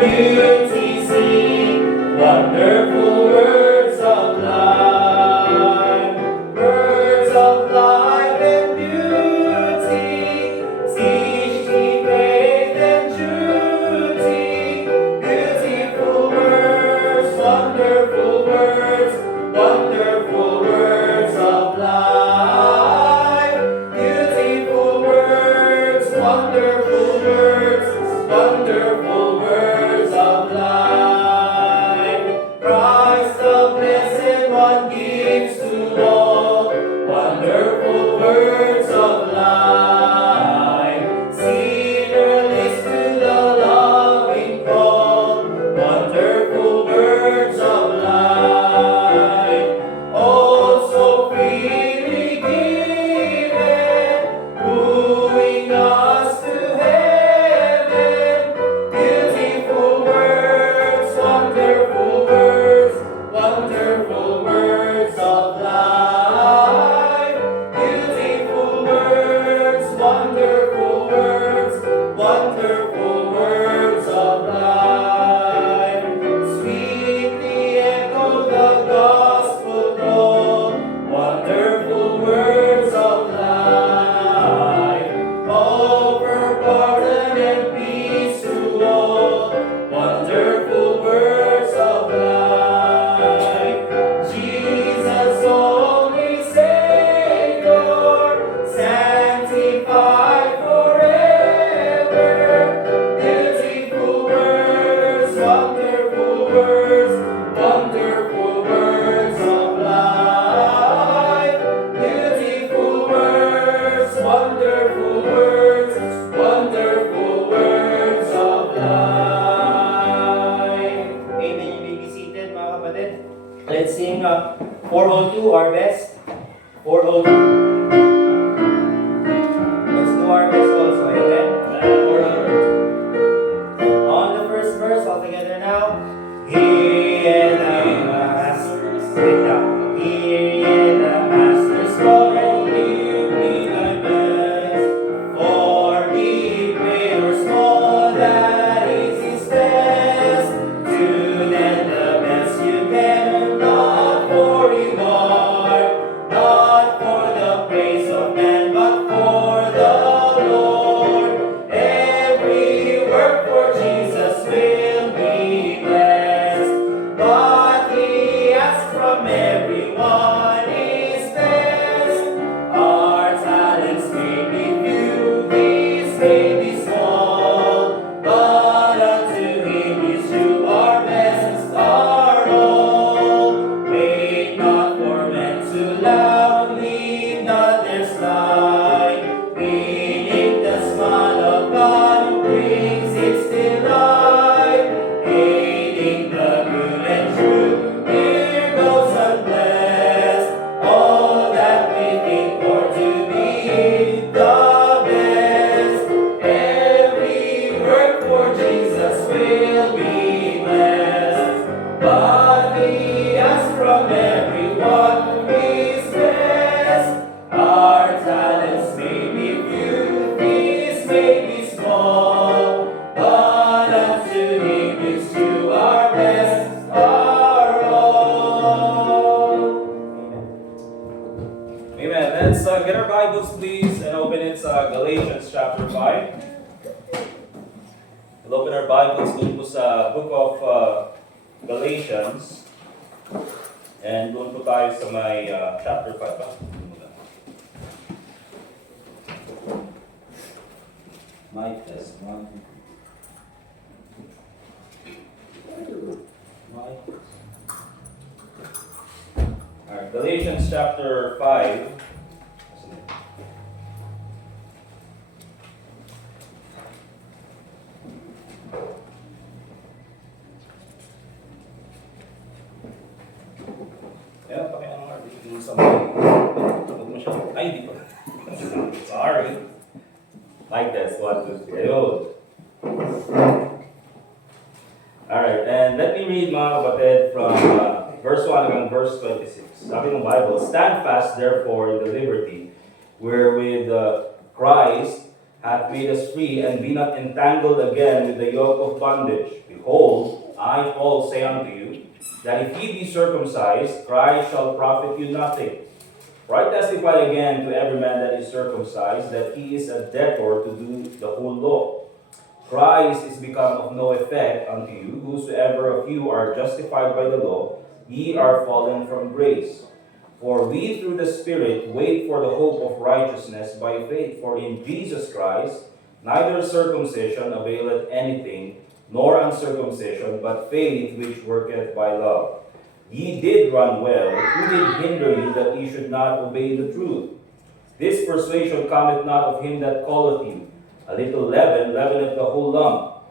Beauty sing, wonderful words of life and beauty. Teach me faith and duty. Beautiful words, wonderful words of life. Beautiful words, wonderful words of life. Christ the blessed one gives to all wonderful words of life. Sinner listen to the loving call, wonderful words of life. Oh, so freely given, wooing us to heaven. Beautiful words, wonderful words of life. Beautiful words, wonderful words of life. Sweetly echo the gospel call, wonderful words of life. Offer pardon and peace to all, wonderful words of life. Jesus only Savior, sanctified forever. Beautiful words, wonderful words of life. Beautiful words, wonderful words of life. Amen. You may be seated, mga kapatid. Let's sing 402, our best. 402. Let's do our best also. Amen. 402. On the first verse, all together now. Hear the Master's now. Hear the Master's call. Give me thy best. For big, great, or small, that is his best. Do then the best you can, not for reward, not for the praise of man, but for the Lord. Every work for Jesus will be blessed. What he asks from everyone is best. Our talents may be few, these may be small, but unto him is due our best, our all. Wait not for men to laugh, leave not their slide. Reading the smile of God who brings its delight. Aiding the good and true, here goes unblessed. All that we think for to be the best. Every work for Jesus will be blessed. But he asks from everyone his best. Our talents may be few, these may be small, but unto him is due our best, our all. Amen. Let's get our Bibles, please, and open it sa Galatians chapter 5. We'll open our Bibles dun po sa book of Galatians. And doon po tayo sa may chapter 5. Mic test. Mic test. Alright, Galatians chapter 5. Yeah, pakiano nga dito sa mic. Huwag mo siya. Ay, di pa. Sorry. Mic test. 1, 2, 3. Ayun. Alright, and let me read mga kapatid from verse 1 hanggang verse 26. Sabi ng Bible, stand fast therefore in the liberty wherewith Christ hath made us free, and be not entangled again with the yoke of bondage. Behold, I, Paul, say unto you, that if ye be circumcised, Christ shall profit you nothing. For I testify again to every man that is circumcised, that he is a debtor to do the whole law. Christ is become of no effect unto you. Whosoever of you are justified by the law, ye are fallen from grace. For we through the Spirit wait for the hope of righteousness by faith. For in Jesus Christ neither circumcision availeth anything, nor uncircumcision, but faith which worketh by love. Ye did run well. Who did hinder you that ye should not obey the truth? This persuasion cometh not of him that calleth you. A little leaven leaveneth the whole lump.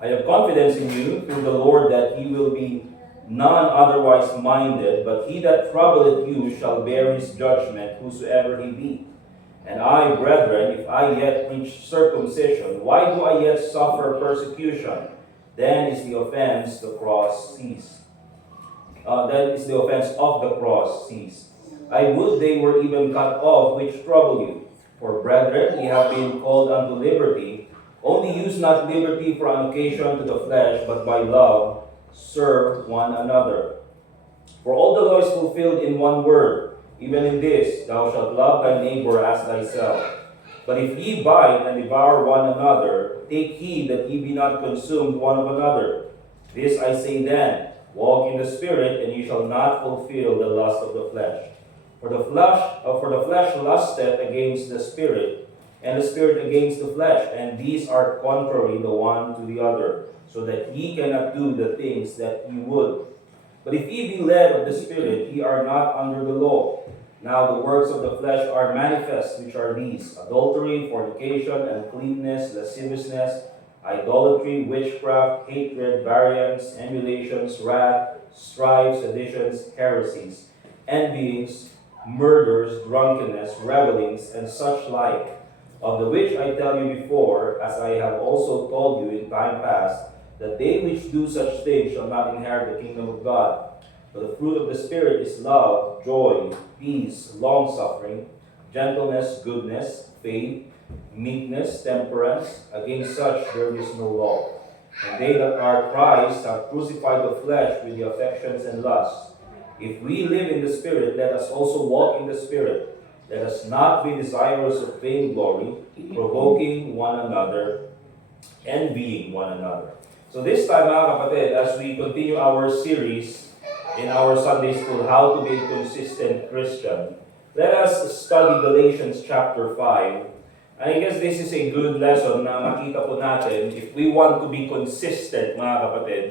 I have confidence in you through the Lord that ye will be none otherwise minded, but he that troubleth you shall bear his judgment, whosoever he be. And I, brethren, if I yet preach circumcision, why do I yet suffer persecution? Then is the offense the cross cease. Then is the offense of the cross cease. I would they were even cut off which trouble you. For brethren, ye have been called unto liberty. Only use not liberty for an occasion to the flesh, but by love serve one another. For all the law is fulfilled in one word, even in this, thou shalt love thy neighbor as thyself. But if ye bite and devour one another, take heed that ye be not consumed one of another. This I say then, walk in the Spirit, and ye shall not fulfill the lust of the flesh. For the flesh lusteth against the Spirit, and the Spirit against the flesh, and these are contrary the one to the other, so that ye cannot do the things that ye would. But if ye be led of the Spirit, ye are not under the law. Now the works of the flesh are manifest, which are these: adultery, fornication, uncleanness, lasciviousness, idolatry, witchcraft, hatred, variance, emulations, wrath, strife, seditions, heresies, envyings, murders, drunkenness, revellings, and such like, of the which I tell you before, as I have also told you in time past, that they which do such things shall not inherit the kingdom of God. But the fruit of the Spirit is love, joy, peace, long-suffering, gentleness, goodness, faith, meekness, temperance. Against such there is no law. And they that are Christ have crucified the flesh with the affections and lusts. If we live in the Spirit, let us also walk in the Spirit. Let us not be desirous of vainglory, provoking one another, envying one another. So this time, mga kapatid, as we continue our series in our Sunday school, How to Be a Consistent Christian, let us study Galatians chapter 5. I guess this is a good lesson na makita po natin. If we want to be consistent, mga kapatid,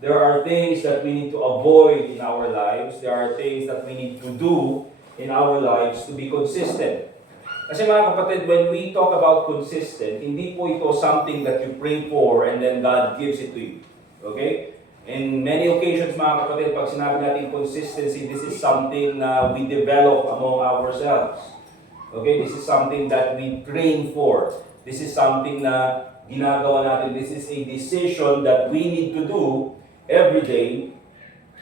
there are things that we need to avoid in our lives. There are things that we need to do in our lives to be consistent. Kasi mga kapatid, when we talk about consistent, hindi po ito something that you pray for and then God gives it to you. Okay? In many occasions, mga kapatid, pag sinabi natin consistency, this is something na we develop among ourselves. Okay? This is something that we train for. This is something na ginagawa natin. This is a decision that we need to do every day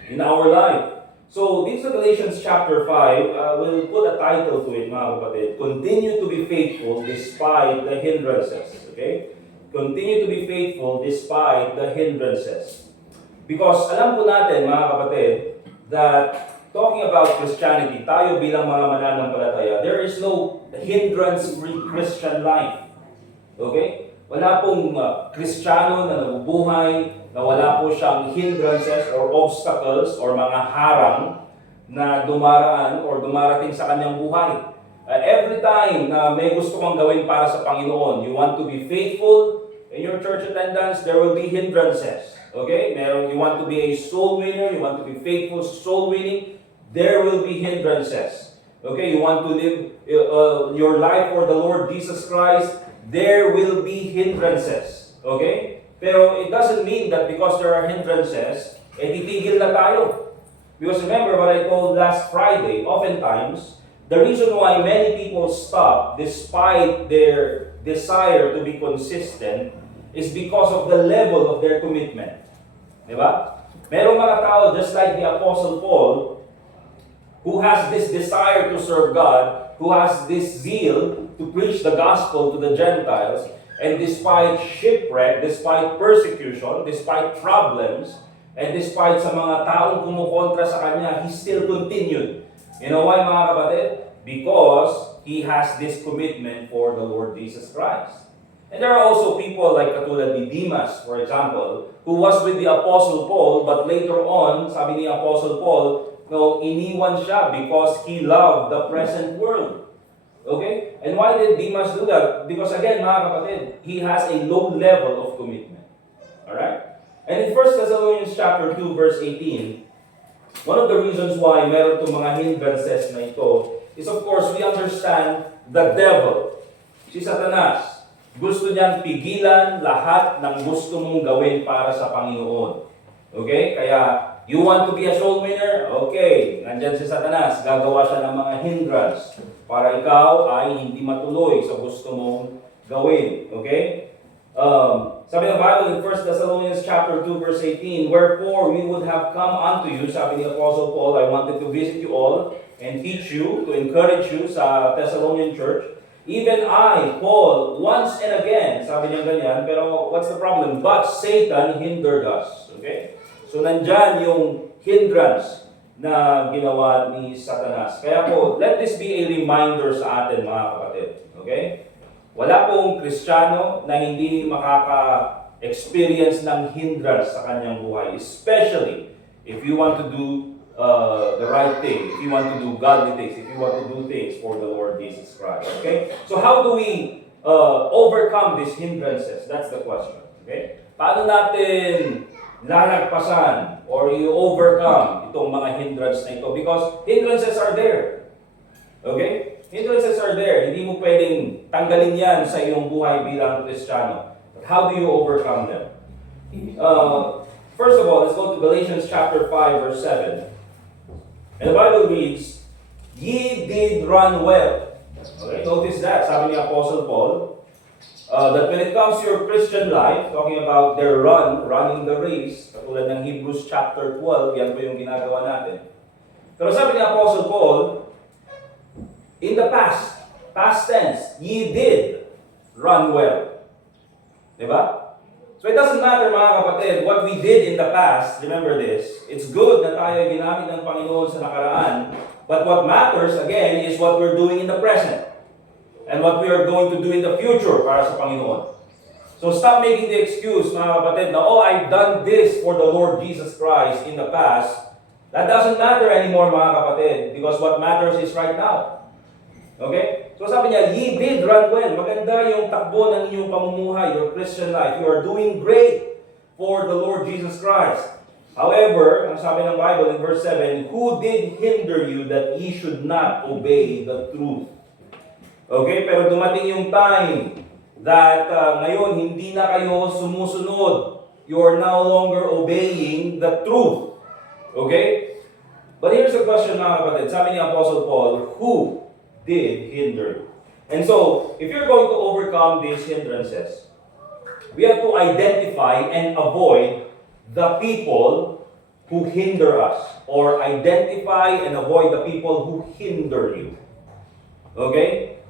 in our life. So, this is Galatians chapter 5. We'll put a title to it, mga kapatid. Continue to be faithful despite the hindrances. Okay? Continue to be faithful despite the hindrances. Because alam po natin, mga kapatid, that talking about Christianity, tayo bilang mga mananampalataya, there is no hindrance-free Christian life. Okay? Wala pong Kristiyano na nabubuhay na wala po siyang hindrances or obstacles or mga harang na dumaraan or dumarating sa kanyang buhay. Every time na may gusto kang gawin para sa Panginoon, you want to be faithful in your church attendance, there will be hindrances. Okay? You want to be a soul winner, you want to be faithful soul winning, there will be hindrances. Okay? You want to live your life for the Lord Jesus Christ, there will be hindrances. Okay? Pero it doesn't mean that because there are hindrances, titigil na tayo. Because remember what I told last Friday, oftentimes, the reason why many people stop despite their desire to be consistent is because of the level of their commitment. Diba? Merong mga tao, just like the Apostle Paul, who has this desire to serve God, who has this zeal to preach the gospel to the Gentiles, and despite shipwreck, despite persecution, despite problems, and despite sa mga taong kumukontra sa kanya, he still continued. You know why, mga kapatid? Because he has this commitment for the Lord Jesus Christ. And there are also people like katulad ni Demas, for example, who was with the Apostle Paul, but later on, sabi ni Apostle Paul, no, iniwan siya because he loved the present world. Okay? And why did Demas do that? Because again, mga kapatid, he has a low level of commitment. Alright? And in 1 Thessalonians chapter 2, verse 18, one of the reasons why meron itong mga hindrances na ito is of course, we understand the devil, si Satanas, gusto niyang pigilan lahat ng gusto mong gawin para sa Panginoon. Okay? Kaya, you want to be a soul winner? Okay. Nandyan si Satanas. Gagawa siya ng mga hindrance para ikaw ay hindi matuloy sa gusto mong gawin. Okay? Sabi ng Bible in 1 Thessalonians chapter 2 verse 18, wherefore we would have come unto you, sabi ni Apostle Paul, I wanted to visit you all and teach you, to encourage you sa Thessalonian church. Even I, Paul, once and again, sabi niya ganyan, pero what's the problem? But Satan hindered us. Okay? So nandyan yung hindrance na ginawa ni Satanas. Kaya po, let this be a reminder sa atin, mga kapatid. Okay? Wala pong Kristiyano na hindi makaka-experience ng hindrance sa kanyang buhay. Especially if you want to do the right thing, if you want to do godly things, if you want to do things for the Lord Jesus Christ. Okay? So how do we overcome these hindrances? That's the question. Okay? Paano natin lalagpasan or you overcome itong mga hindrance na ito? Because hindrances are there. Okay? Hindrances are there. Hindi mo pwedeng tanggalin yan sa iyong buhay bilang Kristiyano. But how do you overcome them? First of all, let's go to Galatians chapter 5, verse 7. And the Bible reads, ye did run well. Okay, notice that. Sabi ni Apostle Paul, that when it comes to your Christian life, talking about their running the race, katulad ng Hebrews chapter 12, yan po yung ginagawa natin. Pero sabi ni Apostle Paul, in the past tense, ye did run well. Diba? So it doesn't matter, mga kapatid, what we did in the past. Remember this. It's good na tayo ginamit ng Panginoon sa nakaraan. But what matters, again, is what we're doing in the present. And what we are going to do in the future para sa Panginoon. So stop making the excuse, mga kapatid, na, oh, I've done this for the Lord Jesus Christ in the past. That doesn't matter anymore, mga kapatid. Because what matters is right now. Okay? So sabi niya, ye did run well. Maganda yung takbo ng inyong pamumuhay, your Christian life. You are doing great for the Lord Jesus Christ. However, ang sabi ng Bible in verse 7, who did hinder you that ye should not obey the truth? Okay? Pero dumating yung time that ngayon hindi na kayo sumusunod. You are no longer obeying the truth. Okay? But here's the question, mga kapatid. Sabi ni Apostle Paul, who did hinder you? And so, if you're going to overcome these hindrances, we have to identify and avoid the people who hinder us, or identify and avoid the people who hinder you. Okay?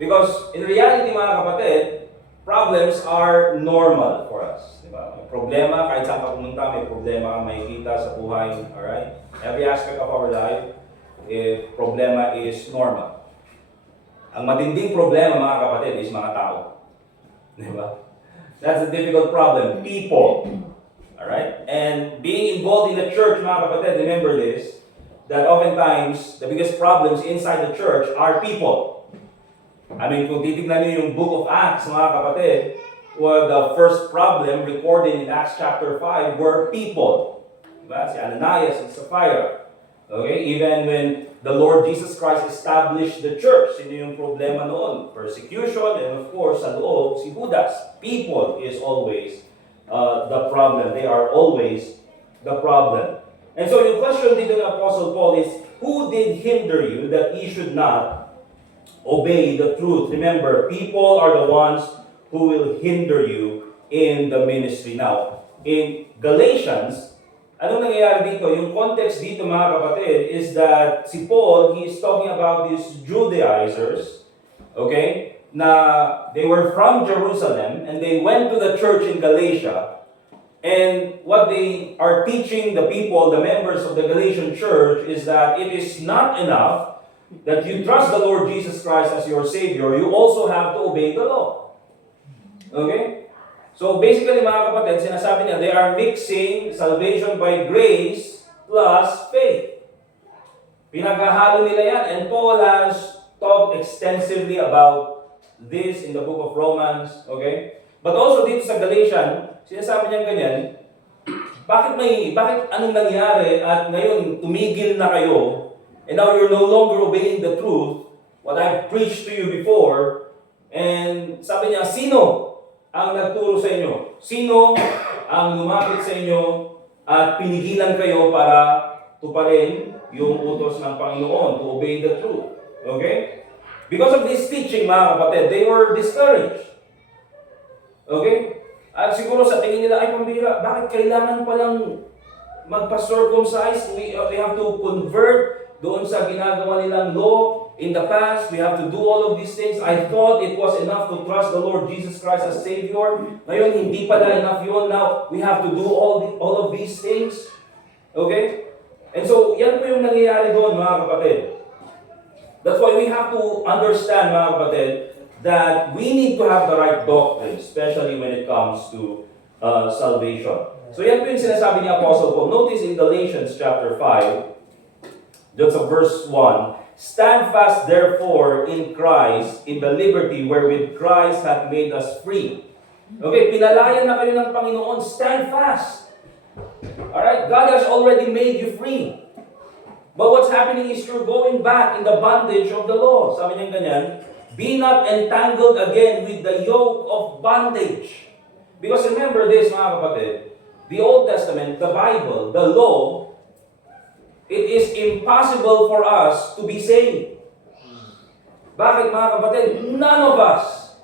Because in reality, mga kapatid, problems are normal for us. Diba? May problema, kahit saan ka pumunta, may problema kang makikita sa buhay. Alright? Every aspect of our life, if problema is normal. Ang matinding problema, mga kapatid, is mga tao. Diba? That's a difficult problem. People. Alright? And being involved in the church, mga kapatid, remember this, that oftentimes, the biggest problems inside the church are people. I mean, kung titignan niyo yung book of Acts, mga kapatid, well, the first problem recorded in Acts chapter 5 were people. Diba? Si Ananias and Sapphira. Okay? Even when the Lord Jesus Christ established the church, sino yung problema noon? Persecution, and of course, sa loob, si Judas. People is always the problem. They are always the problem. And so yung question dito ng Apostle Paul is, who did hinder you that ye should not obey the truth? Remember, people are the ones who will hinder you in the ministry. Now, in Galatians, Anong nangyayari dito? Yung context dito mga kapatid is that si Paul, he is talking about these Judaizers, okay, na they were from Jerusalem and they went to the church in Galatia, and what they are teaching the people, the members of the Galatian church, is that it is not enough that you trust the Lord Jesus Christ as your Savior, you also have to obey the law. Okay? So basically mga kapatid, sinasabi niya, they are mixing salvation by grace plus faith. Pinaghahalo nila yan. And Paul has talked extensively about this in the book of Romans. Okay? But also dito sa Galatian, sinasabi niya ganyan, bakit anong nangyari at ngayon tumigil na kayo and now you're no longer obeying the truth, what I've preached to you before, and sabi niya, sino ang nagturo sa inyo? Sino ang lumapit sa inyo at pinigilan kayo para tuparin yung utos ng Panginoon, to obey the truth? Okay? Because of this teaching, mga kapatid, they were discouraged. Okay? At siguro sa tingin nila, ay pambira, bakit kailangan palang magpa-circumcise? We have to convert doon sa ginagawa nilang law. In the past, we have to do all of these things. I thought it was enough to trust the Lord Jesus Christ as Savior. Ngayon, hindi pala enough yun. Now, we have to do all of these things. Okay? And so, yan po yung nangyayari doon, mga kapatid. That's why we have to understand, mga kapatid, that we need to have the right doctrine, especially when it comes to salvation. So, yan po yung sinasabi ni Apostle Paul. Notice in Galatians chapter 5, just sa verse 1, stand fast therefore in Christ, in the liberty wherewith Christ hath made us free. Okay, pinalaya na kayo ng Panginoon, stand fast. Alright, God has already made you free. But what's happening is you're going back in the bondage of the law. Sabi niya ganyan, be not entangled again with the yoke of bondage. Because remember this, mga kapatid, the Old Testament, the Bible, the law, it is impossible for us to be saved. Bakit mga kapatid? None of us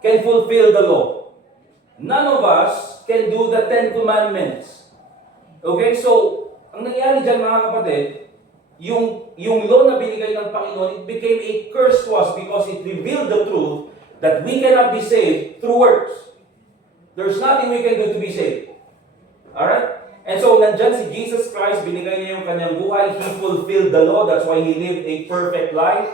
can fulfill the law. None of us can do the 10 Commandments. Okay, so, ang nangyari dyan mga kapatid, yung law na binigay ng Panginoon, it became a curse to us because it revealed the truth that we cannot be saved through works. There's nothing we can do to be saved. Alright? And so, nandyan si Jesus Christ, binigay niya yung kanyang buhay. He fulfilled the law. That's why He lived a perfect life.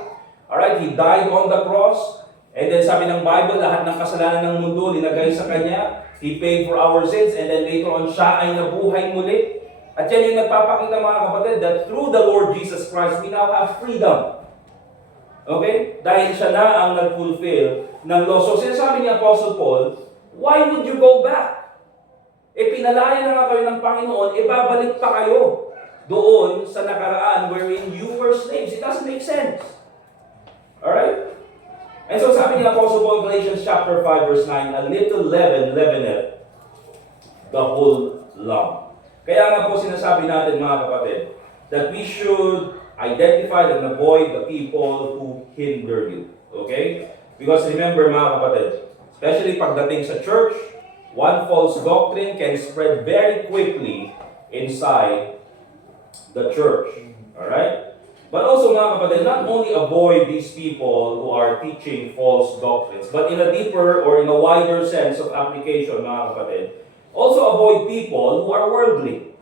Alright? He died on the cross. And then sabi ng Bible, lahat ng kasalanan ng mundo, linagay sa Kanya. He paid for our sins. And then later on, siya ay nabuhay muli. At yan yung nagpapakita mga kapatid, that through the Lord Jesus Christ, we now have freedom. Okay? Dahil siya na ang nag-fulfill ng law. So, sinasabi ni Apostle Paul, why would you go back? Pinalaya na nga kayo ng Panginoon, babalik pa kayo doon sa nakaraan wherein you were slaves. It doesn't make sense. Alright? And so sabi ni Apostle Paul, Galatians chapter 5 verse 9, a little leaven leaveneth the whole lump. Kaya nga po sinasabi natin mga kapatid, that we should identify and avoid the people who hinder you. Okay? Because remember mga kapatid, especially pagdating sa church, one false doctrine can spread very quickly inside the church. Alright? But also mga kapatid, not only avoid these people who are teaching false doctrines, but in a deeper or in a wider sense of application mga kapatid, also avoid people who are worldly.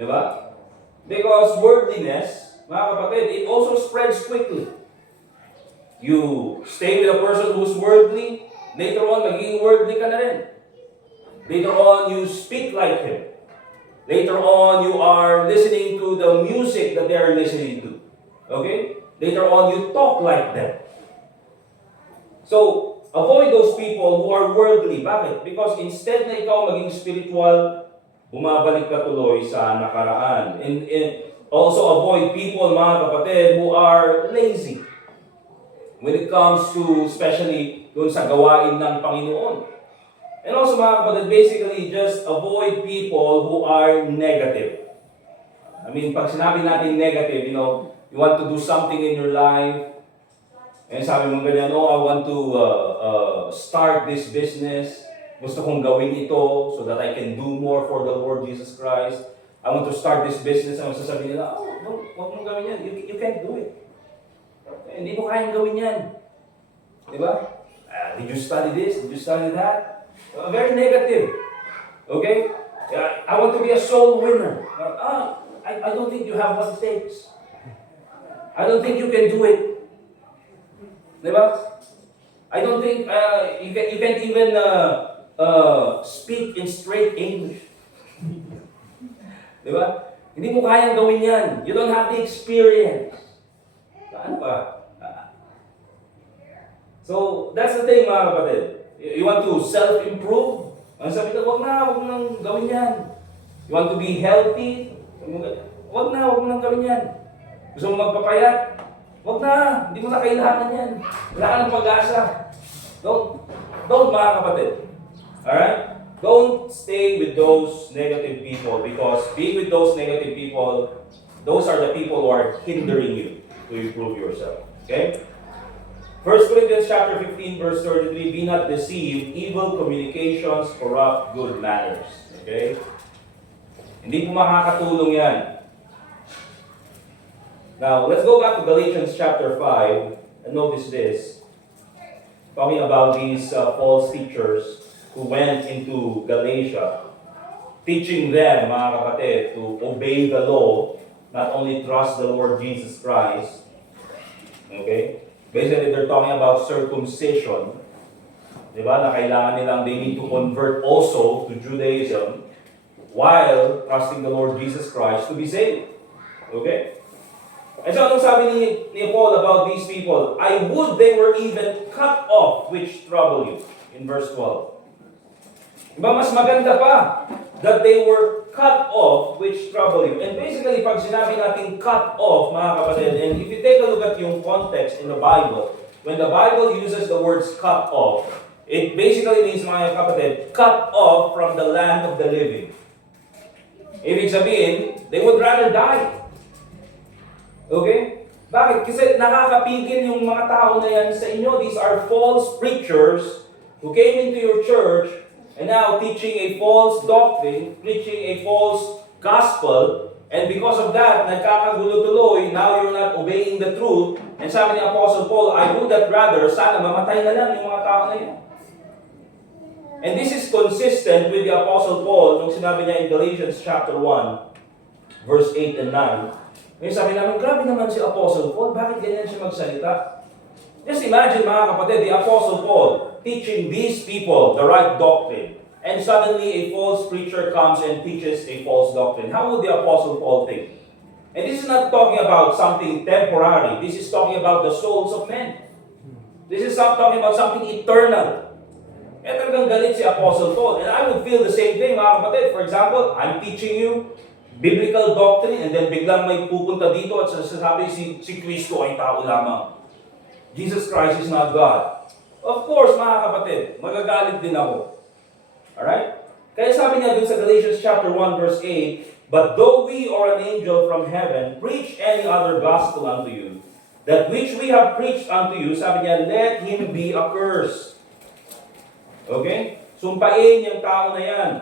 Diba? Because worldliness, mga kapatid, it also spreads quickly. You stay with a person who's worldly, later on, magiging worldly ka na rin. Later on, you speak like him. Later on, you are listening to the music that they are listening to. Okay? Later on, you talk like them. So, avoid those people who are worldly. Bakit? Because instead na ikaw maging spiritual, bumabalik ka tuloy sa nakaraan. And also avoid people, mga kapatid, who are lazy. When it comes to, especially, doon sa gawain ng Panginoon. And also mga kapatid, basically just avoid people who are negative. I mean, pag sinabi natin negative, you want to do something in your life, and sabi mo ganyan, I want to start this business. Gusto kong gawin ito so that I can do more for the Lord Jesus Christ. I want to start this business. Ang sasabihin nila, oh, no, huwag mong gawin yan. You can't do it. Hindi mo kayang gawin yan. Di ba? Did you study this? Did you study that? Very negative. Okay? I want to be a soul winner. I don't think you have what it takes. I don't think you can do it. Di ba? I don't think you can't even speak in straight English. Di ba? Hindi mo kayang gawin yan. You don't have the experience. Ano pa? So, that's the thing mga kapatid. You want to self-improve? Ang sabi ko, huwag nang gawin yan. You want to be healthy? Huwag nang gawin yan. Gusto mo magpapayat? Huwag na, hindi mo na kailangan yan. Wala ka ng pag-asa. Don't mga kapatid. Alright? Don't stay with those negative people because being with those negative people, those are the people who are hindering you to improve yourself. Okay? 1 Corinthians chapter 15 verse 33, be not deceived, evil communications corrupt good manners. Okay? Hindi po makakatulong yan. Now, let's go back to Galatians chapter 5 and notice this. Talking about these false teachers who went into Galatia, teaching them, mga kapatid, to obey the law, not only trust the Lord Jesus Christ. Okay? Basically, they're talking about circumcision. Diba? Na kailangan nilang, they need to convert also to Judaism while trusting the Lord Jesus Christ to be saved. Okay? And so, anong sabi ni Paul about these people? I would they were even cut off which trouble you. In verse 12. Diba, mas maganda pa that they were cut off which trouble you. And basically, pag sinabi natin cut off, mga kapatid, and if you take a look at yung context in the Bible, when the Bible uses the words cut off, it basically means, mga kapatid, cut off from the land of the living. Ibig sabihin, they would rather die. Okay? Bakit? Kasi nakakapigil yung mga tao na yan sa inyo. These are false preachers who came into your church and now teaching a false doctrine, preaching a false gospel, and because of that, nagkakagulo tuloy, now you're not obeying the truth. And sabi ni Apostle Paul, I would that rather, sana mamatay na lang yung mga tao na yan. And this is consistent with the Apostle Paul nung sinabi niya in Galatians chapter 1, verse 8 and 9. Ngayon sabi namin, grabe naman si Apostle Paul, bakit ganyan siya magsalita? Just imagine mga kapatid, the Apostle Paul teaching these people the right doctrine, and suddenly a false preacher comes and teaches a false doctrine. How would the Apostle Paul think? And this is not talking about something temporary. This is talking about the souls of men. This is not talking about something eternal. Eh talagang galit si Apostle Paul. And I would feel the same thing, mga kapatid. For example, I'm teaching you biblical doctrine, and then biglang may pupunta dito at sasabi si Kristo ay tao lamang. Jesus Christ is not God. Of course, mga kapatid, magagalit din ako. Alright? Kaya sabi niya dun sa Galatians chapter 1 verse 8, but though we or an angel from heaven preach any other gospel unto you, that which we have preached unto you, sabi niya, let him be accursed. Okay? Sumpain yung tao na yan.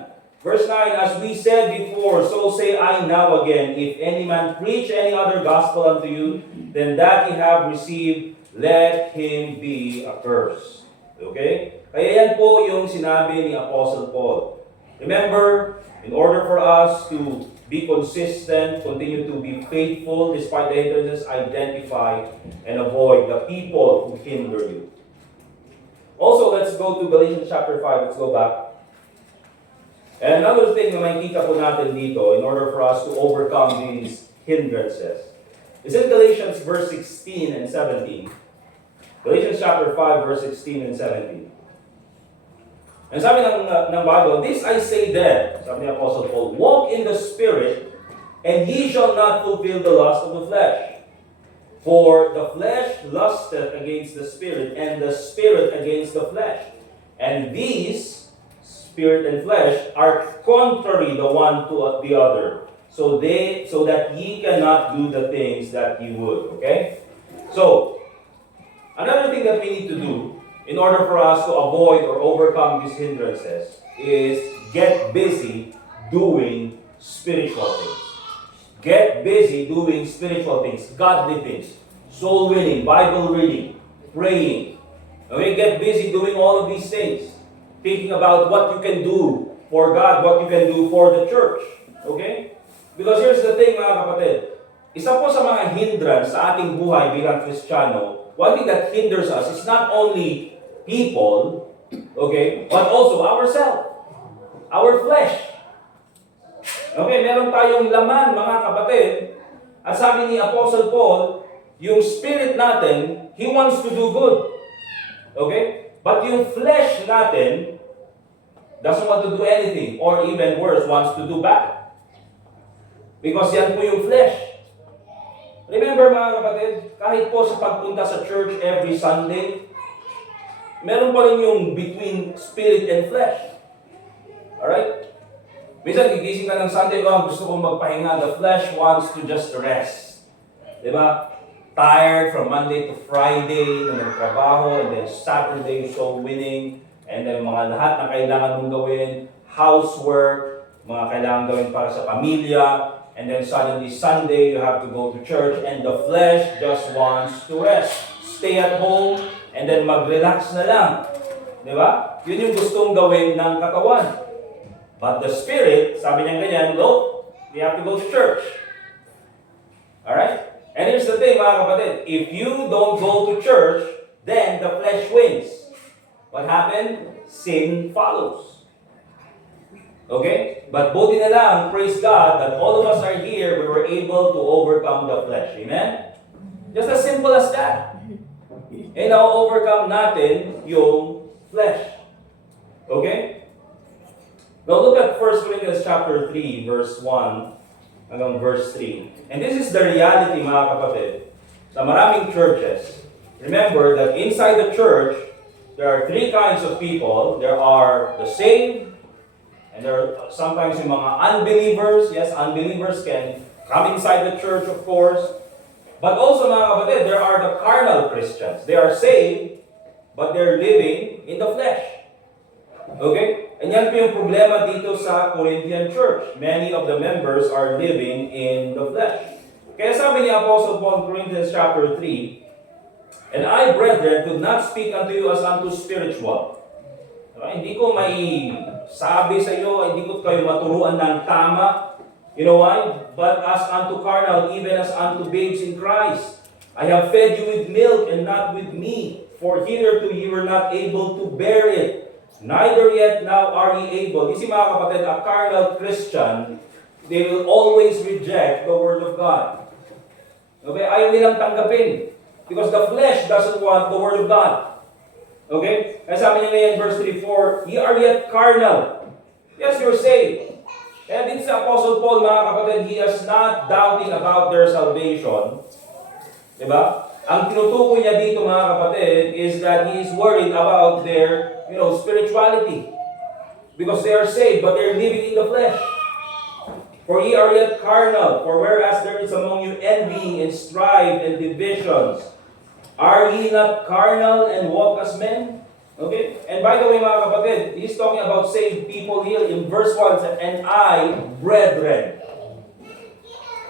Verse 9, as we said before, so say I now again, if any man preach any other gospel unto you, then that ye have received, let him be accursed. Okay? Kaya yan po yung sinabi ni Apostle Paul. Remember, in order for us to be consistent, continue to be faithful despite the hindrances, identify and avoid the people who hinder you. Also, let's go to Galatians chapter 5. Let's go back. And another thing na makikita po natin dito in order for us to overcome these hindrances is in Galatians verse 16 and 17. Galatians chapter 5 verse 16 and 17. And sabi ng Bible, this I say then, sabi ni Apostle Paul, walk in the Spirit, and ye shall not fulfill the lust of the flesh. For the flesh lusteth against the Spirit, and the Spirit against the flesh. And these, Spirit and flesh, are contrary the one to the other, so that ye cannot do the things that ye would. Okay? So, another thing that we need to do in order for us to avoid or overcome these hindrances is get busy doing spiritual things. Get busy doing spiritual things, godly things, soul winning, Bible reading, praying. Okay, get busy doing all of these things. Thinking about what you can do for God, what you can do for the church. Okay? Because here's the thing mga kapatid. Isa po sa mga hindrance sa ating buhay bilang Kristiyano, one thing that hinders us is not only people, okay, but also ourselves, our flesh. Okay, meron tayong laman, mga kapatid. At sabi ni Apostle Paul, yung spirit natin, he wants to do good. Okay? But yung flesh natin doesn't want to do anything, or even worse, wants to do bad. Because yan po yung flesh. Remember mga kapatid, kahit po sa pagpunta sa church every Sunday, meron pa rin yung between spirit and flesh. Alright? Minsan, gigising ka ng Sunday, gusto kong magpahinga. The flesh wants to just rest. Diba? Tired from Monday to Friday, na nagtrabaho, and then Saturday, soul winning, and then mga lahat na kailangan mong gawin, housework, mga kailangan gawin para sa pamilya, and then suddenly Sunday, you have to go to church, and the flesh just wants to rest. Stay at home, and then mag-relax na lang. Diba? Yun yung gustong gawin ng katawan. But the Spirit, sabi niya ganyan, no, we have to go to church. Alright? And here's the thing, mga kapatid. If you don't go to church, then the flesh wins. What happened? Sin follows. Okay? But buti na lang, praise God, that all of us are here, we were able to overcome the flesh. Amen? Just as simple as that. And now, overcome natin yung flesh. Okay? Now look at 1 Corinthians chapter 3, verse 1 hanggang verse 3. And this is the reality, mga kapatid, sa maraming churches. Remember that inside the church, there are three kinds of people. There are the saved, and there are sometimes yung mga unbelievers. Yes, unbelievers can come inside the church, of course. But also, mga kapatid, there are the carnal Christians. They are saved, but they're living in the flesh. Okay? And yan po yung problema dito sa Corinthian church. Many of the members are living in the flesh. Kaya sabi ni Apostle Paul in Corinthians chapter 3, and I, brethren, could not speak unto you as unto spiritual. Hindi ko may sabi sa iyo, hindi ko kayo maturuan ng tama. You know why? But as unto carnal, even as unto babes in Christ. I have fed you with milk and not with meat, for hitherto you were not able to bear it. Neither yet now are ye able. Kasi mga kapatid, a carnal Christian, they will always reject the Word of God. Okay? Ayaw nilang tanggapin. Because the flesh doesn't want the Word of God. Okay? Kaya sabi niya ngayon, verse 3-4, ye are yet carnal. Yes, you're saved. Kaya din sa Apostle Paul, mga kapatid, he is not doubting about their salvation. Diba? Ang tinutukoy niya dito, mga kapatid, is that he is worried about their spirituality. Because they are saved, but they are living in the flesh. For ye are yet carnal, for whereas there is among you envy and strife and divisions, are ye not carnal and walk as men? Okay? And by the way, mga kapatid, he's talking about saved people here in verse 1, and I, brethren.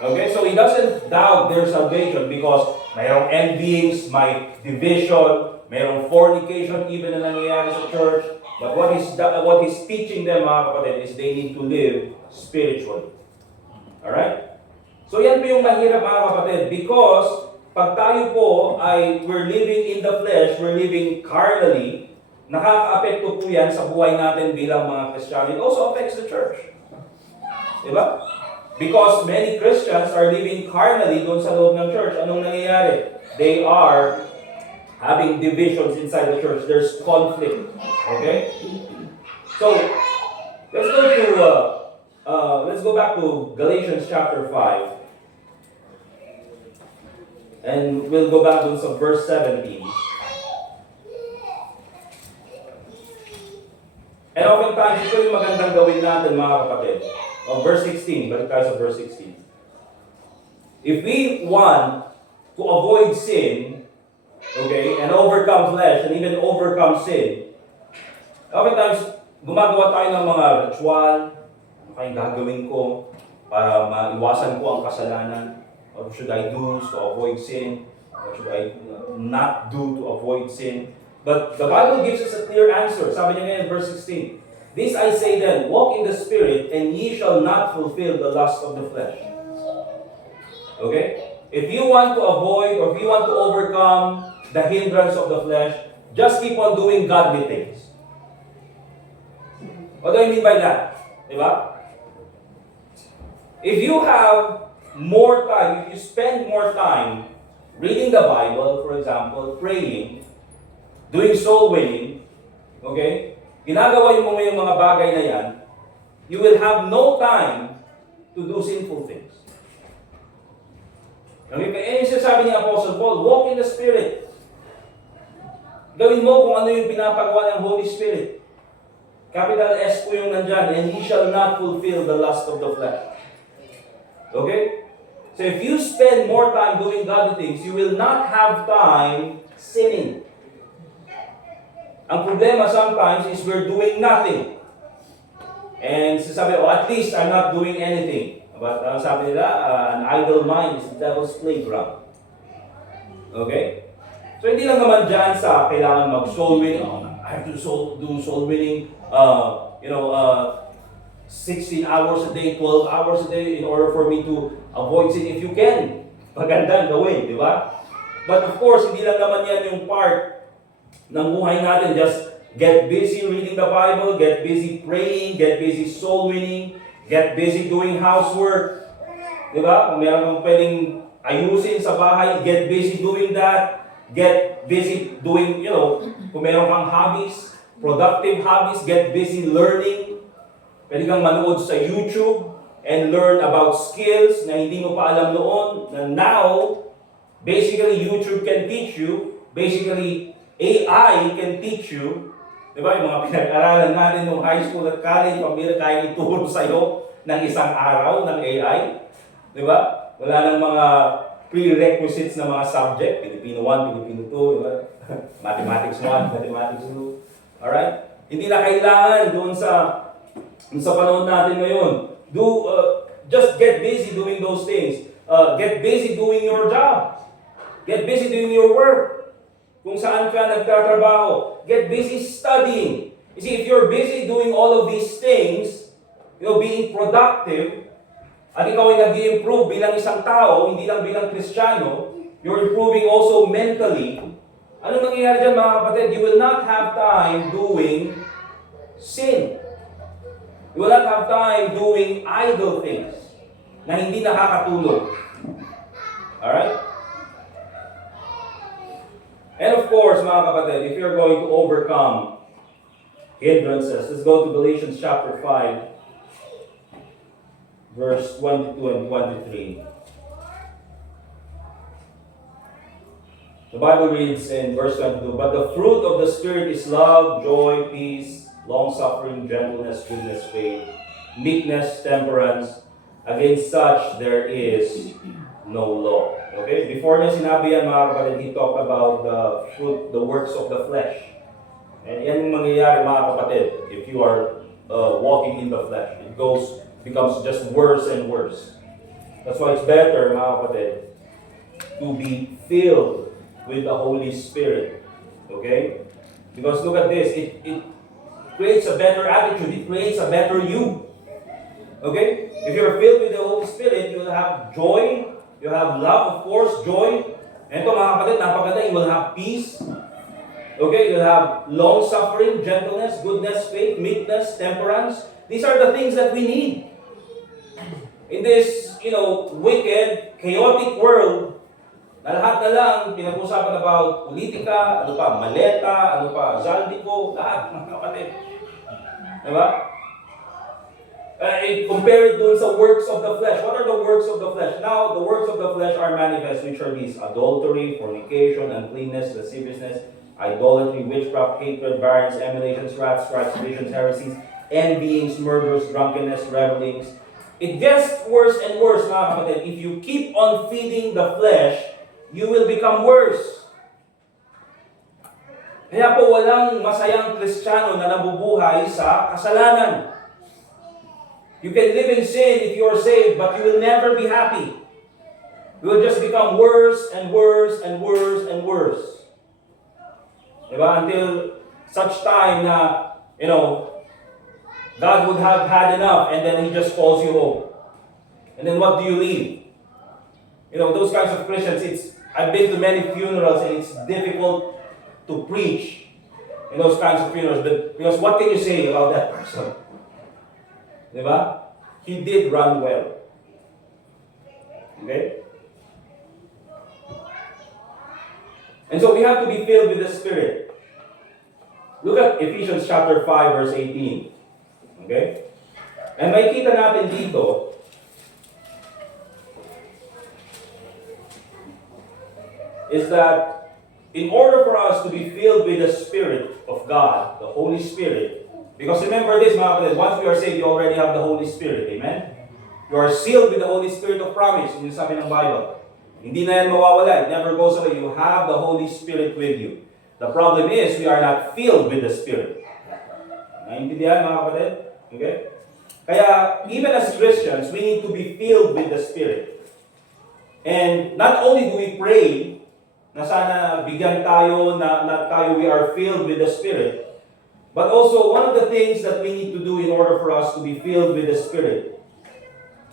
Okay? So he doesn't doubt their salvation because mayroong envyings, may division, mayroong fornication even na nangyayari sa church. But what he's teaching them, mga kapatid, is they need to live spiritually. Alright? So yan po yung mahirap, mga kapatid, because pag tayo po ay we're living in the flesh, we're living carnally, nakaka-apekto po yan sa buhay natin bilang mga Kristiyano. It also affects the church. Diba? Because many Christians are living carnally doon sa loob ng church. Anong nangyayari? They are having divisions inside the church. There's conflict. Okay? So, let's go back to Galatians chapter 5. And we'll go back to some verse 17. And oftentimes, ito yung magandang gawin natin, mga kapatid. Verse 16, balik tayo sa verse 16. If we want to avoid sin, Okay? And overcome flesh and even overcome sin. Oftentimes, gumagawa tayo ng mga ritual. Ano kayong gagawin ko para maiwasan ko ang kasalanan? What should I do to avoid sin? What should I not do to avoid sin? But the Bible gives us a clear answer. Sabi niya ngayon, verse 16. This I say then, walk in the Spirit, and ye shall not fulfill the lust of the flesh. Okay? If you want to avoid or if you want to overcome the hindrance of the flesh, just keep on doing godly things. What do I mean by that? Diba? If you have more time, if you spend more time reading the Bible, for example, praying, doing soul winning, okay? Ginagawa mo yung mga bagay na yan, you will have no time to do sinful things. Okay? Kaya yung sinasabi ni Apostle Paul, walk in the Spirit. Gawin mo kung ano yung pinapagawa ng Holy Spirit. Capital S po yung nandyan, and he shall not fulfill the lust of the flesh. Okay? So if you spend more time doing godly things, you will not have time sinning. Ang problema sometimes is we're doing nothing. And sasabi, oh, at least I'm not doing anything. But sabi nila, an idle mind is the devil's playground. Okay? So hindi lang naman dyan sa kailangan mag-soul winning. Oh, I have to do soul winning, 16 hours a day, 12 hours a day in order for me to avoid sin. If you can, maganda gawin, di ba? But of course, hindi lang naman yan yung part ng buhay natin. Just get busy reading the Bible, get busy praying, get busy soul winning, get busy doing housework. Di ba? Kung meron kang pwedeng ayusin sa bahay, get busy doing that. Get busy doing, kung meron kang hobbies, productive hobbies, get busy learning. Pwede kang manood sa YouTube and learn about skills na hindi mo pa alam noon. Na now, basically YouTube can teach you. Basically, AI can teach you. Diba? Yung mga pinag-aralan natin nung high school at college, pambira kaya ituro sa'yo ng isang araw ng AI. Diba? Wala nang mga prerequisites na mga subject. Filipino 1, Filipino 2, diba? Mathematics 1, Mathematics 2. Alright? Hindi na kailangan doon sa panahon natin ngayon. Just get busy doing those things. Get busy doing your job. Get busy doing your work. Kung saan ka nagtatrabaho. Get busy studying. You see, if you're busy doing all of these things, being productive, at ikaw ay nag-i-improve bilang isang tao, hindi lang bilang Kristiyano, you're improving also mentally. Ano nangyayari dyan mga kapatid? You will not have time doing sin. You will not have time doing idle things na hindi nakakatulong. Alright? And of course, mga kapatid, if you're going to overcome hindrances, let's go to Galatians chapter 5, verse 22 and 23. The Bible reads in verse 22, but the fruit of the Spirit is love, joy, peace, long-suffering, gentleness, goodness, faith, meekness, temperance. Against such there is no law. Okay? Before niya sinabi yan, mga kapatid, he talked about the fruit, the works of the flesh. And yan yung mangyayari, mga kapatid, if you are walking in the flesh. It becomes just worse and worse. That's why it's better, mga kapatid, to be filled with the Holy Spirit. Okay? Because look at this, it creates a better attitude, it creates a better you. Okay? If you're filled with the Holy Spirit, you will have joy, you have love, of course, joy. And ito mga kapatid, napaganda, you will have peace. Okay? You'll have long-suffering, gentleness, goodness, faith, meekness, temperance. These are the things that we need. In this, wicked, chaotic world, na lahat na lang, pinag-usapan about politika, ano pa, maleta, ano pa, zaldico, lahat, mga kapatid. Diba? Compare it doon sa works of the flesh. What are the works of the flesh? Now, the works of the flesh are manifest, which are these: adultery, fornication, uncleanness, lasciviousness, idolatry, witchcraft, hatred, variance, emulations, wrath, strifes, divisions, heresies, envyings, murders, drunkenness, revelings. It gets worse and worse, mga kapatid. If you keep on feeding the flesh, you will become worse. Kaya po walang masayang Kristiyano na nabubuhay sa kasalanan. You can live in sin if you are saved, but you will never be happy. You will just become worse and worse and worse and worse. Diba? Until such time na, God would have had enough and then He just calls you home. And then what do you leave? Those kinds of Christians, I've been to many funerals and it's difficult to preach in those kinds of funerals. But because what can you say about that person? Diba? He did run well. Okay? And so we have to be filled with the Spirit. Look at Ephesians chapter 5 verse 18. Okay? And makikita natin dito, is that in order for us to be filled with the Spirit of God, the Holy Spirit, because remember this, mga kapatid, once we are saved, you already have the Holy Spirit. Amen? You are sealed with the Holy Spirit of promise. Yun yung sabi ng Bible. Hindi na yan mawawala. It never goes away. You have the Holy Spirit with you. The problem is, we are not filled with the Spirit. Naintindihan, mga kapatid? Okay? Kaya, even as Christians, we need to be filled with the Spirit. And not only do we pray, na sana bigyan tayo, na tayo we are filled with the Spirit, but also, one of the things that we need to do in order for us to be filled with the Spirit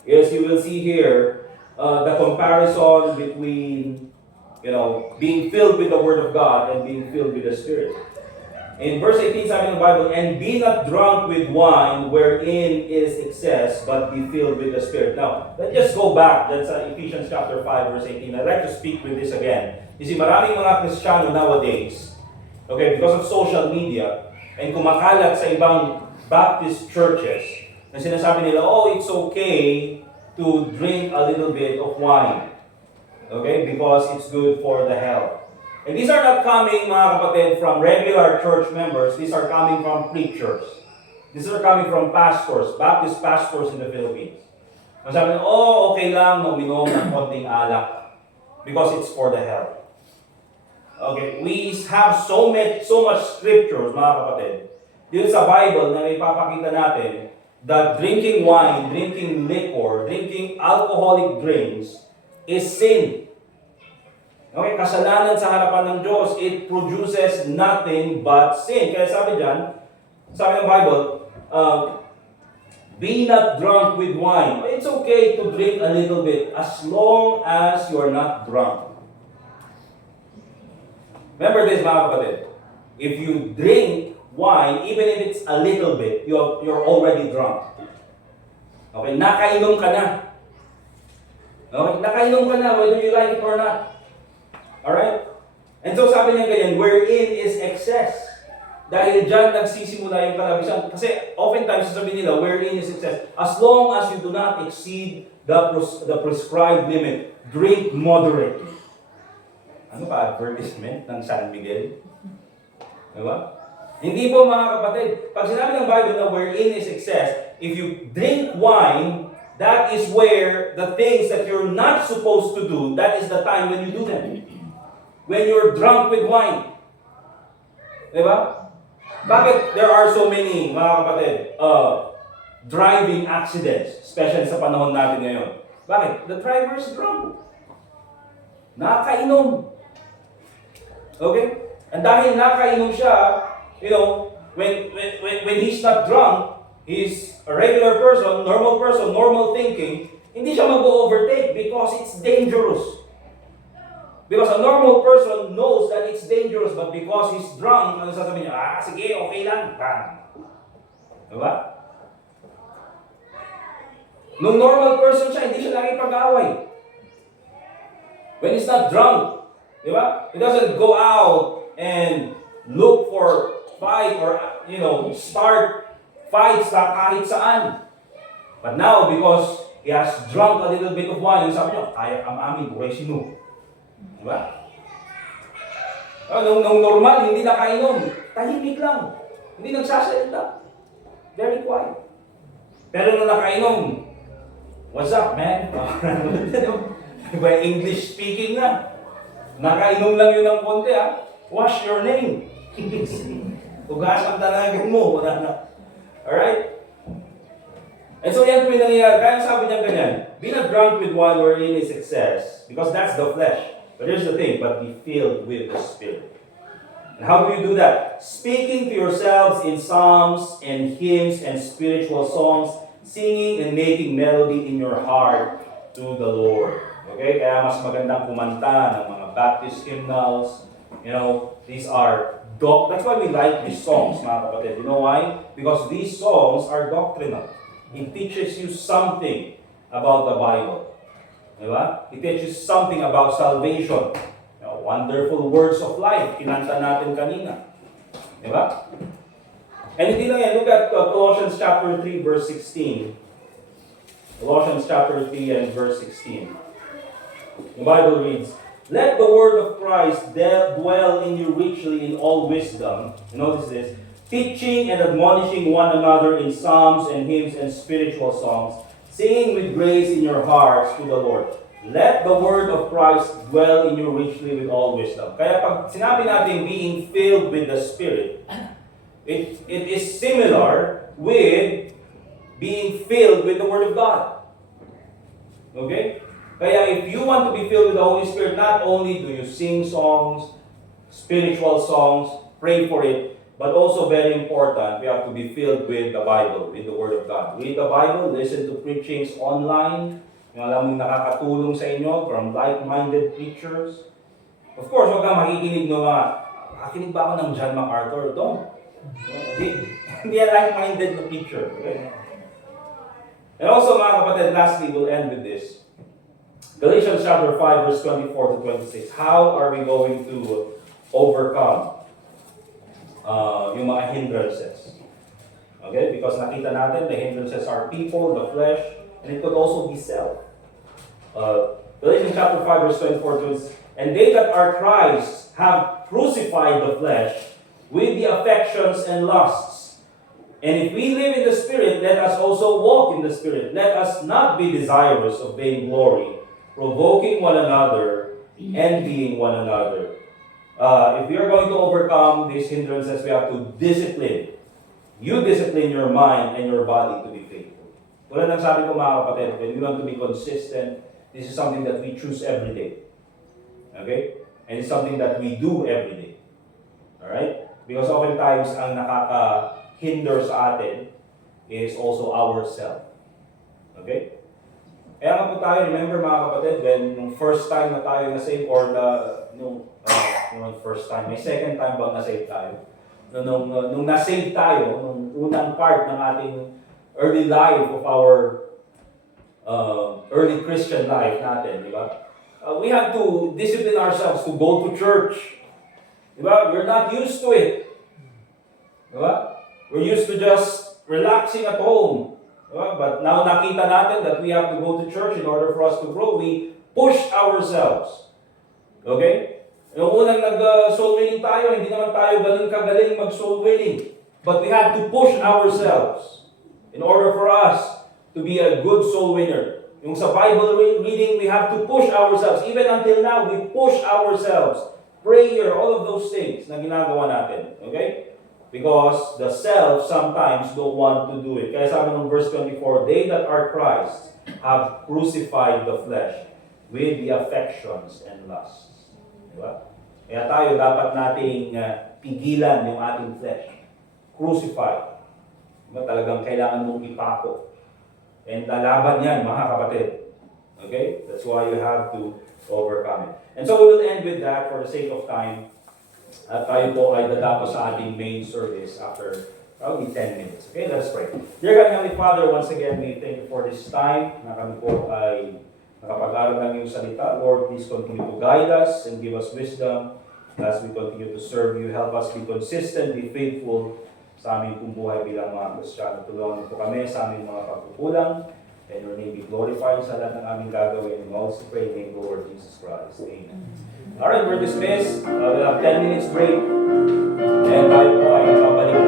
is, you will see here, the comparison between, being filled with the Word of God and being filled with the Spirit. In verse 18, sabi ng Bible, and be not drunk with wine wherein is excess, but be filled with the Spirit. Now, let's just go back. That's Ephesians chapter 5, verse 18. I'd like to speak with this again. You see, maraming mga Kristiyano nowadays, okay, because of social media, and kumakalat sa ibang Baptist churches, na sinasabi nila, it's okay to drink a little bit of wine. Okay? Because it's good for the health. And these are not coming, mga kapatid, from regular church members. These are coming from preachers. These are coming from pastors, Baptist pastors in the Philippines. Ang sabi nila, okay lang na uminom ng konting alak because it's for the health. Okay? We have so much scriptures, mga kapatid, dito sa Bible na ipapakita natin that drinking wine, drinking liquor, drinking alcoholic drinks is sin. Okay, kasalanan sa harapan ng Diyos, it produces nothing but sin. Kaya sabi ng Bible, be not drunk with wine. It's okay to drink a little bit as long as you're not drunk. Remember this, mga kapatid. If you drink wine, even if it's a little bit, you're already drunk. Okay, nakainom ka na. Okay, nakainom ka na whether you like it or not. Alright? And so sabi niya ganyan, wherein is excess. Dahil dyan nagsisimula yung kalabisan. Kasi oftentimes sasabihin nila, wherein is excess. As long as you do not exceed the prescribed limit, drink moderately. Ano ba advertisement ng San Miguel? Diba? Hindi po, mga kapatid. Pag sinabi ng Bible na wherein is excess, if you drink wine, that is where the things that you're not supposed to do, that is the time when you do them. When you're drunk with wine. Diba? Bakit there are so many, mga kapatid, driving accidents, especially sa panahon natin ngayon? Bakit? The driver is drunk. Nakakainom. Okay? And dahil nakakainom siya, when he's not drunk, he's a regular person, normal thinking, hindi siya mag-overtake because it's dangerous. Because a normal person knows that it's dangerous, but because he's drunk, ano sasabihin niya? Sige, okay lang. Bang! Diba? Nung normal person siya, hindi siya nakipag-away. When he's not drunk, diba? He doesn't go out and look for fight or, start fights kahit saan. But now, because he has drunk a little bit of wine, sabi niya, kaya ang amin, buhay sino. Diba? Nung normal, hindi nakainom. Tahimik lang. Hindi nagsasalita. Very quiet. Pero nung nakainom, what's up, man? English speaking na. Nakainom lang yun ng konti, ha? What's your name? Hugas ang dalagan mo, wala na. Alright? And so yan po yung nangyayari. Kaya sabi niya ganyan, be not drunk with wine wherein is excess, because that's the flesh. But here's the thing, but be filled with the Spirit. And how do you do that? Speaking to yourselves in psalms and hymns and spiritual songs, singing and making melody in your heart to the Lord. Okay? Kaya mas magandang kumanta ng mga Baptist hymnals. You know, these are that's why we like these songs, mga kapatid. You know why? Because these songs are doctrinal. It teaches you something about the Bible. Diba? It teaches something about salvation. You know, wonderful words of life. Kinanta natin kanina. Diba? And hindi lang yan. Look at Colossians chapter 3 verse 16. Colossians chapter 3 and verse 16. The Bible reads, let the word of Christ dwell in you richly in all wisdom. Notice this. Teaching and admonishing one another in psalms and hymns and spiritual songs, singing with grace in your hearts to the Lord. Let the word of Christ dwell in you richly with all wisdom. Kaya pag sinabi natin being filled with the Spirit, it is similar with being filled with the Word of God. Okay? Kaya if you want to be filled with the Holy Spirit, not only do you sing songs, spiritual songs, pray for it, but also very important, we have to be filled with the Bible, with the Word of God. Read the Bible, listen to preachings online, yung alam mong nakakatulong sa inyo from like-minded preachers. Of course, huwag kang makikinig ng mga, makikinig ba ako ng John MacArthur? Don't. Hindi yan like-minded na preacher. Okay? And also, mga kapatid, lastly, we'll end with this. Galatians chapter 5, verse 24 to 26. How are we going to overcome yung mga hindrances? Okay? Because nakita natin, the hindrances are people, the flesh, and it could also be self. Galatians chapter 5, verse 24 to 26. And they that are Christ have crucified the flesh with the affections and lusts. And if we live in the Spirit, let us also walk in the Spirit. Let us not be desirous of vainglory, provoking one another, envying one another. If we are going to overcome these hindrances, we have to discipline. You discipline your mind and your body to be faithful. Tulad ng sabi ko mga kapatid, when we want to be consistent, this is something that we choose every day. Okay? And it's something that we do every day. Alright? Because oftentimes, ang nakaka-hinder sa atin is also ourself. Okay? Kaya nga po tayo, remember mga kapatid, when nung first time na tayo na-save, or nung first time, may second time bang na-save tayo? Nung na-save tayo, nung unang part ng ating early life of our early Christian life natin, di ba? We have to discipline ourselves to go to church. Di ba? We're not used to it. Di ba? We're used to just relaxing at home. Diba? But now nakita natin that we have to go to church in order for us to grow. We push ourselves. Okay? Yung unang nag-soul winning tayo, hindi naman tayo ganun kagaling mag-soul winning. But we have to push ourselves in order for us to be a good soul winner. Yung sa Bible reading, we have to push ourselves. Even until now, we push ourselves. Prayer, all of those things na ginagawa natin. Okay? Because the self sometimes don't want to do it. Kaya sabi ng verse 24, they that are Christ have crucified the flesh with the affections and lusts. Diba? Kaya tayo dapat nating pigilan yung ating flesh. Crucify. Diba? Talagang kailangan mong ipako. And lalaban yan, mga kapatid. Okay? That's why you have to overcome it. And so we will end with that for the sake of time. At tayo po ay dadapos sa ating main service after probably 10 minutes. Okay, let's pray. Dear God, Heavenly Father, once again, we thank you for this time na kami po ay nakapag-aral ng iyong salita. Lord, please continue to guide us and give us wisdom as we continue to serve you. Help us be consistent, be faithful sa aming pong buhay bilang mga Kristiyano. Tulungan po kami sa aming mga pagkukulang. And your name be glorified sa lahat ng aming gagawin. And we also pray in the name of Lord Jesus Christ. Amen. Alright, we're dismissed. We'll have 10 minutes break. And tayo po ay babalik